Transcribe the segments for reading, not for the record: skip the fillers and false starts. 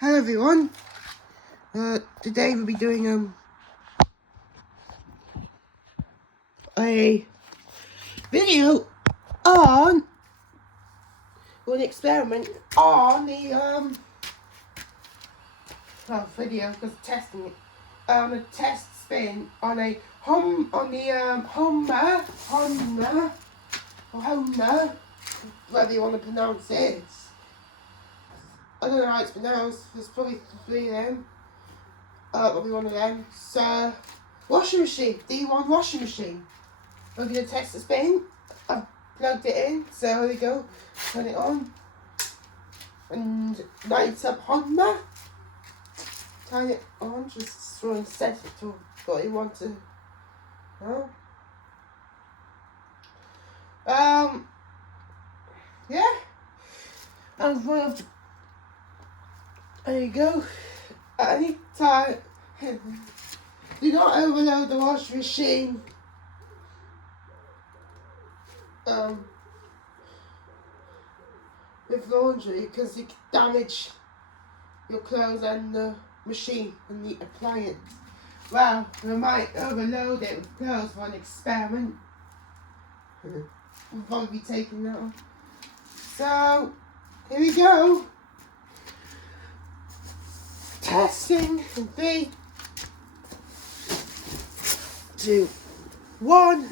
Hello everyone. Today we'll be doing a video on an experiment on the video because testing it on a test spin on a Honma, whatever you want to pronounce it. I don't know how it's pronounced. There's probably three of them. Probably one of them. So, washing machine. D1 washing machine. We're going to test the spin. I've plugged it in. So here we go. Turn it on. And lights up Honma. Turn it on. Just sort of set it to what you want to know. Yeah. And one of the, there you go. At any time, do not overload the washing machine. With laundry, because you can damage your clothes and the machine and the appliance. Well, we might overload it with clothes for an experiment. We'll probably be taking that on. So, here we go. Testing in 3, 2, 1.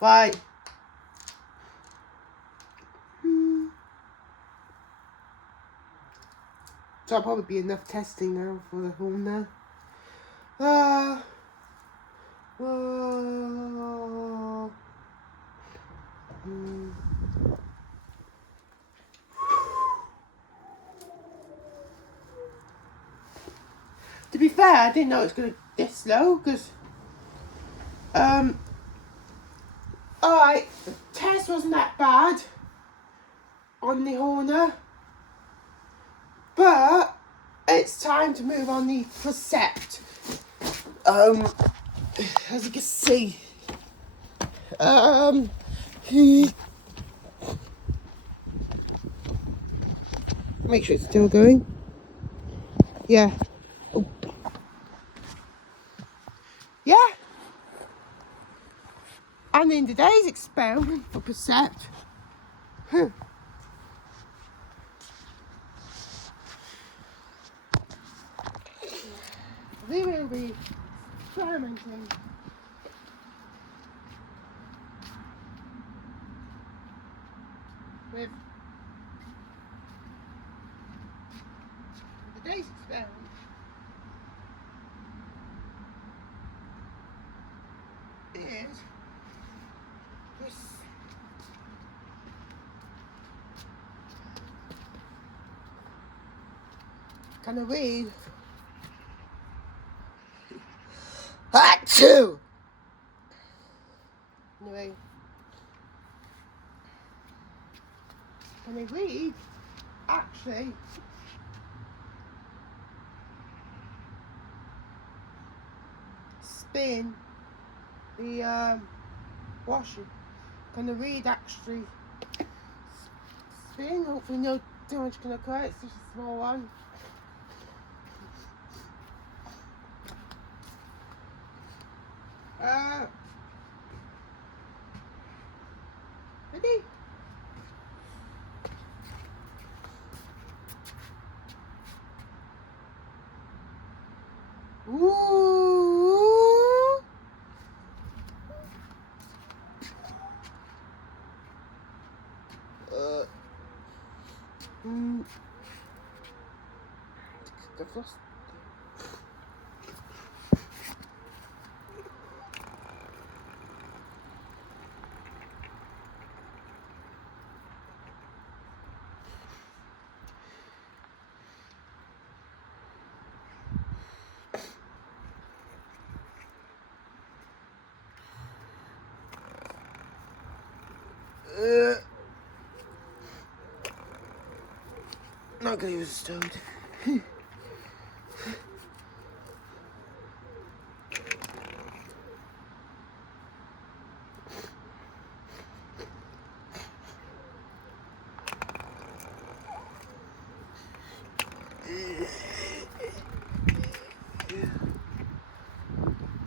Bye. So that'll probably be enough testing now for the home now. To be fair, I didn't know it was going to be this slow because alright, the test wasn't that bad on the Honma, but it's time to move on the precept. As you can see, make sure it's still going. Yeah. Oh. Yeah. And in today's experiment for precept, we will be experimenting with today's experiment is this. Can I read? Achoo! Anyway, can I read? Actually, spin the washer. Can I read actually spin? Hopefully no too much gonna cut, it's just a small one. Ready? Ooh. I've lost. Not gonna use a stone.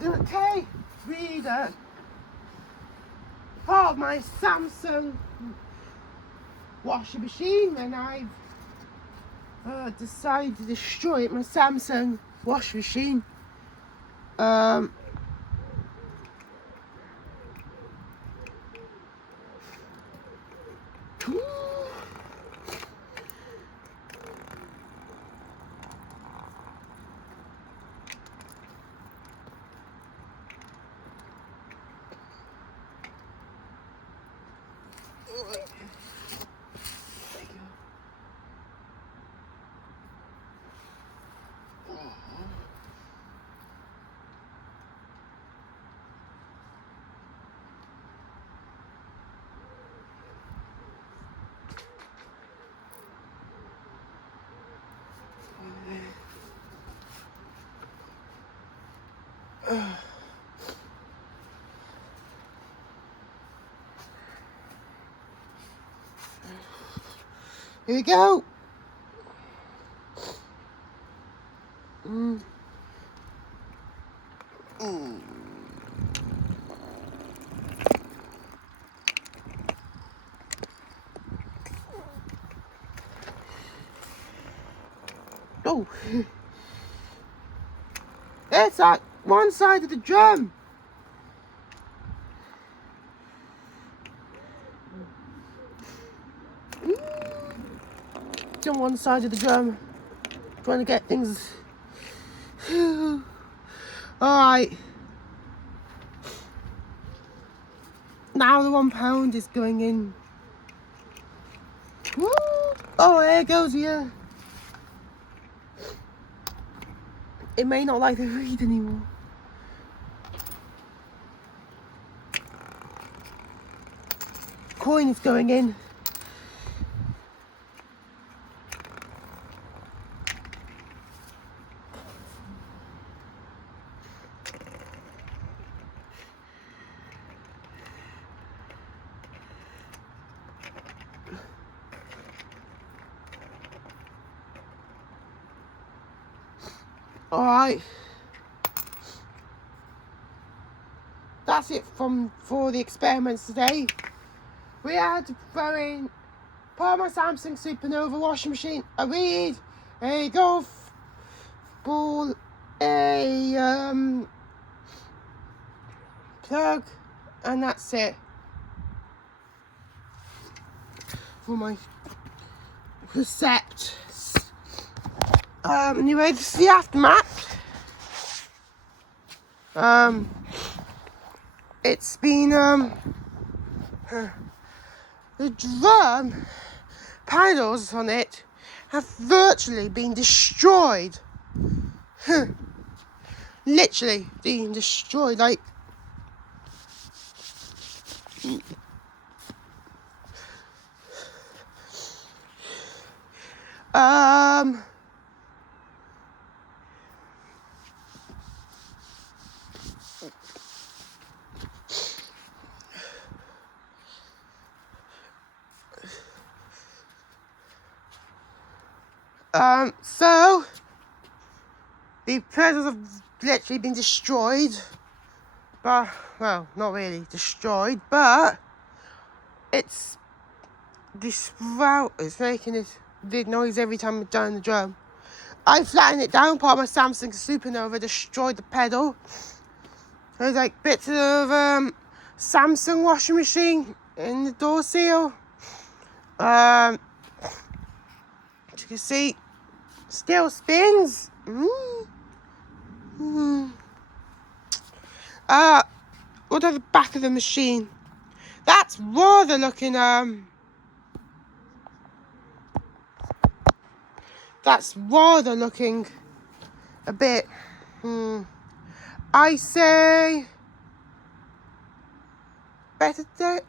The okay reader part of my Samsung washing machine, and I've decided to destroy my Samsung washing machine. Here we go. Oh, it's at one side of the drum. It's on one side of the drum. Trying to get things. Alright. Now the £1 is going in. Woo! Oh, there it goes here. It may not like to read anymore. Coin is going in. Alright. That's it for the experiments today. We had to throw in part of my Samsung Supernova washing machine, a reed, a golf ball, a plug, and that's it for my precept. Anyway, this is the aftermath. It's been the drum panels on it have virtually been destroyed. Literally being destroyed, like So the pedals have literally been destroyed. But, well, not really destroyed, but it's this route is making this big noise every time I turn the drum. I flattened it down, part of my Samsung Supernova, destroyed the pedal. There's like bits of Samsung washing machine in the door seal. As you can see, still spins. What at the back of the machine? That's rather looking that's rather looking a bit I say better day.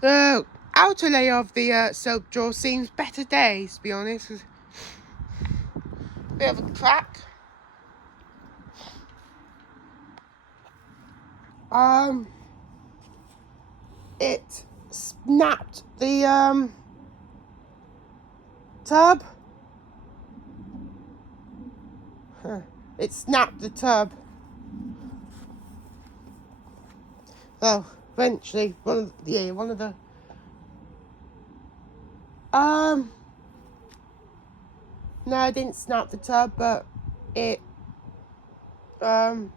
The outer layer of the soap drawer seems better days, to be honest. Bit of a crack. It snapped the tub. It snapped the tub. Oh, eventually one of the no, I didn't snap the tub, but it yeah,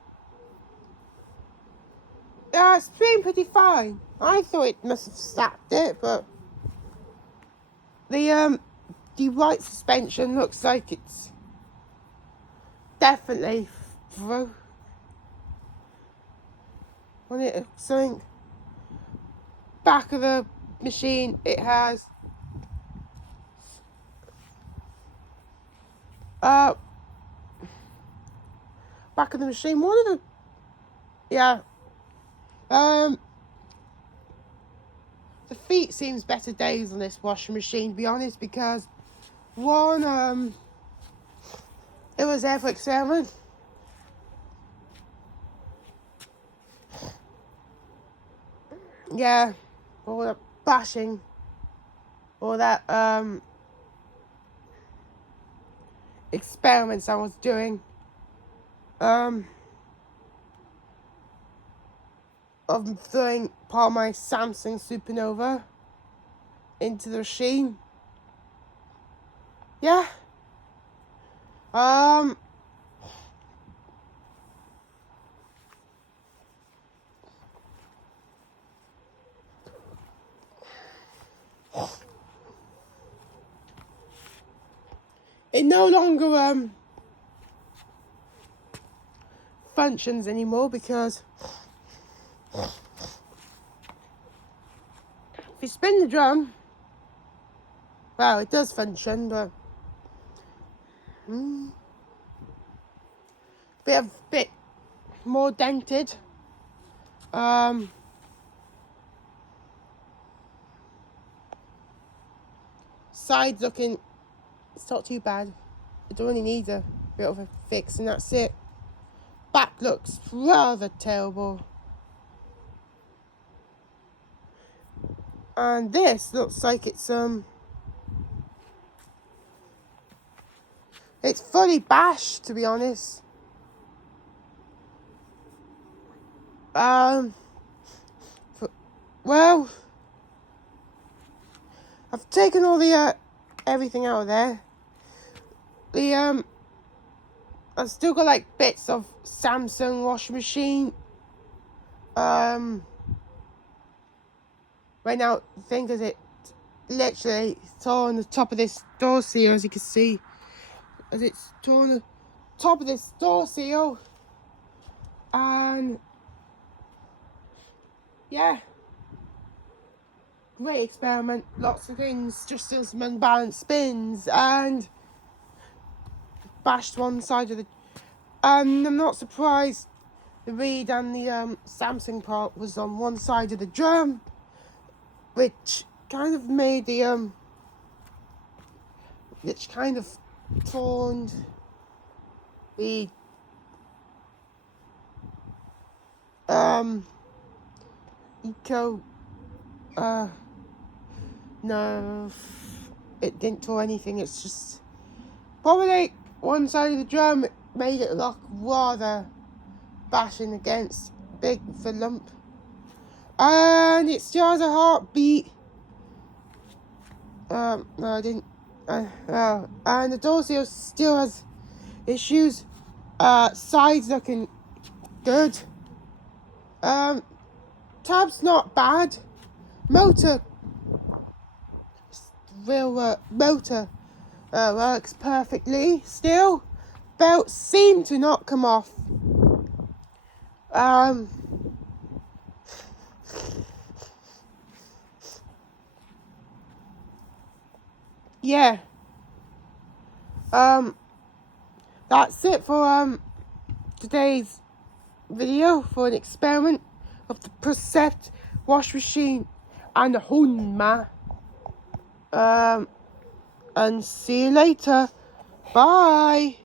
it's been pretty fine. I thought it must have snapped it, but the right suspension looks like it's definitely through on it. Something back of the machine, it has back of the machine, one of the the feet seems better days on this washing machine, to be honest, because one it was there for experiment. Yeah, all that bashing, all that experiments I was doing of throwing part of my Samsung Supernova into the machine. Yeah. It no longer functions anymore because if you spin the drum, well, it does function, but bit more dented. Sides looking, it's not too bad. It only needs a bit of a fix, and that's it. Back looks rather terrible. And this looks like it's fully bashed, to be honest. Well, I've taken all the everything out of there. I've still got like bits of Samsung washing machine. Right now, the thing is, it literally torn the top of this door seal, as you can see, as it's torn the top of this door seal, and yeah, great experiment, lots of things, just still some unbalanced spins, and bashed one side of the, I'm not surprised the reed and the Samsung part was on one side of the drum, which kind of made the which kind of torn the eco, no, it didn't do anything. It's just probably one side of the drum made it look rather bashing against big the lump, and it still has a heartbeat. No, I didn't. And the door seal still has issues. Sides looking good. Tab's not bad. Motor, motor works perfectly still. Belts seem to not come off. Yeah. That's it for today's video for an experiment of the precept wash machine and the Honma. And see you later. Bye.